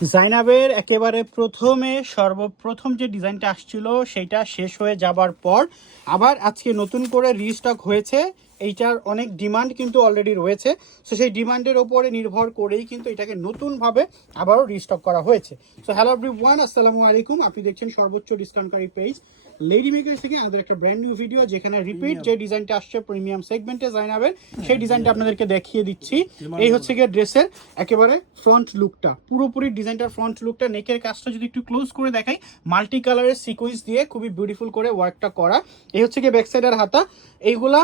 জাইনাবের একেবারে প্রথমে সর্বপ্রথম যে ডিজাইনটা আসছিল সেইটা শেষ হয়ে যাবার পর আবার আজকে নতুন করে রিস্টক হয়েছে। এইটার অনেক ডিমান্ড কিন্তু অলরেডি রয়েছে, সো সেই ডিমান্ডের ওপরে নির্ভর করেই কিন্তু এটাকে নতুনভাবে আবারও রিস্টক করা হয়েছে। সো হ্যালো এভরিওয়ান, আসসালামু আলাইকুম। আপনি দেখছেন সর্বোচ্চ ডিসকাউন্টকারী পেজ লেডি মেকার্স থেকে আমাদের একটা ব্র্যান্ড নিউ ভিডিও, যেখানে রিপিট যে ডিজাইনটা আসছে প্রিমিয়াম সেগমেন্টে জাইনাবের, সেই ডিজাইনটা আপনাদেরকে দেখিয়ে দিচ্ছি। এই হচ্ছে গিয়ে ড্রেসের একেবারে ফ্রন্ট লুকটা, পুরোপুরি ডিজাইনটার ফ্রন্ট লুকটা। নেকের কাজটা যদি একটু ক্লোজ করে দেখাই, মাল্টি কালারের সিকোয়েন্স দিয়ে খুবই বিউটিফুল করে ওয়ার্কটা করা। এই হচ্ছে গিয়ে ব্যাক সাইডের হাতা। এইগুলা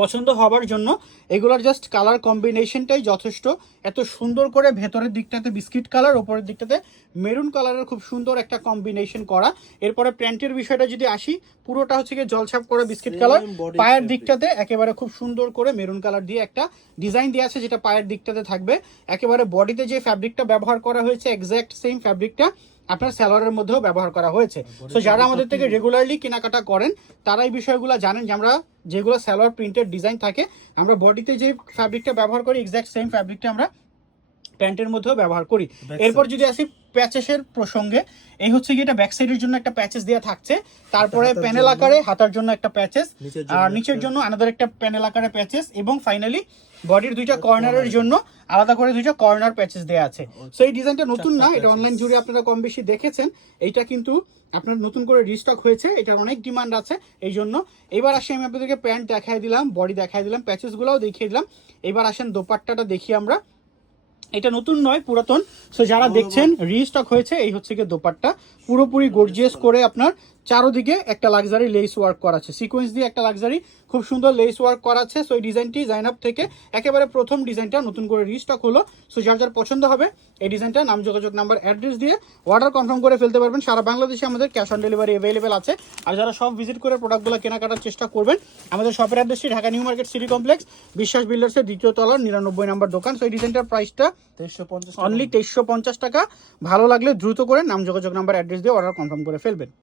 পছন্দ হবার জন্য এগুলোর জাস্ট কালার কম্বিনেশনটাই যথেষ্ট। এত সুন্দর করে ভেতরের দিকটাতে বিস্কিট কালার, ওপরের দিকটাতে মেরুন কালারের খুব সুন্দর একটা কম্বিনেশন করা। এরপরে প্যান্টের বিষয়টা যদি আসি, পুরোটা হচ্ছে গিয়ে জলছাপ করে বিস্কিট কালার। পায়ের দিকটাতে একেবারে খুব সুন্দর করে মেরুন কালার দিয়ে একটা ডিজাইন দেওয়া আছে, যেটা পায়ের দিকটাতে থাকবে। একেবারে বডিতে যে ফ্যাব্রিকটা ব্যবহার করা হয়েছে এক্স্যাক্ট সেম ফ্যাব্রিকটা আপনার সালোয়ারের মধ্যেও ব্যবহার করা হয়েছে। সো যারা আমাদের থেকে রেগুলারলি কেনাকাটা করেন তারা এই বিষয়গুলো জানেন যে আমরা যেগুলো সালোয়ার প্রিন্টের ডিজাইন থাকে, আমরা বডিতে যে ফ্যাব্রিকটা ব্যবহার করি এক্স্যাক্ট সেম ফ্যাব্রিকটা আমরা প্যান্টের মধ্যেও ব্যবহার করি। এরপর যদি আসি প্যাচেসের প্রসঙ্গে, এই হচ্ছে কি, এটা ব্যাক সাইডের জন্য একটা প্যাচেস দেওয়া থাকছে, তারপরে প্যানেল আকারে হাতার জন্য একটা প্যাচেস, আর নিচের জন্য আলাদা একটা প্যানেল আকারে প্যাচেস, এবং ফাইনালি বডির দুইটা কর্নারের জন্য আলাদা করে দুইটা কর্নার প্যাচেস দেওয়া আছে। সো এই ডিজাইনটা নতুন না, এটা অনলাইন জুড়ে আপনারা কম বেশি দেখেছেন। এইটা কিন্তু আপনার নতুন করে রিস্টক হয়েছে, এটার অনেক ডিমান্ড আছে এই জন্য। এবার আসি, আমি আপনাদেরকে প্যান্ট দেখাই দিলাম, বডি দেখাই দিলাম, প্যাচেসগুলোও দেখিয়ে দিলাম। এবার আসেন দোপাট্টাটা দেখি আমরা। এটা নতুন নয়, পুরাতন। সো যারা দেখছেন রিস্টক হয়েছে। এই হচ্ছে গিয়ে দোপাট্টা, পুরোপুরি গর্জিয়াস করে আপনার চারোদিকে একটা লাক্সারি লেস ওয়ার্ক করা আছে, সিকোয়েন্স দিয়ে একটা লাক্সারি খুব সুন্দর লেস ওয়ার্ক করা আছে। সো এই ডিজাইনটি জাইনাব থেকে একেবারে প্রথম ডিজাইনটা নতুন করে রিস্টক হলো। সো যার যার পছন্দ হবে এই ডিজাইনটা নাম, যোগাযোগ নাম্বার, অ্যাড্রেস দিয়ে অর্ডার কনফার্ম করে ফেলতে পারবেন। সারা বাংলাদেশে আমাদের ক্যাশ অন ডেলিভারি অ্যাভেলেবেল আছে। আর যারা সব ভিজিট করে প্রোডাক্টগুলো কেনাকাটার চেষ্টা করবেন, আমাদের শপের অ্যাড্রেসটি Dhaka new market city complex, বিশ্বাস বিল্ডার্সের দ্বিতীয় তলার 99 নম্বর দোকান। সো এই ডিজাইনটার প্রাইসটা অনলি 2350 টাকা। ভালো লাগলে দ্রুত করে নাম, যোগাযোগ নাম্বার, অ্যাড্রেস দিয়ে অর্ডার কনফার্ম করে ফেলবেন।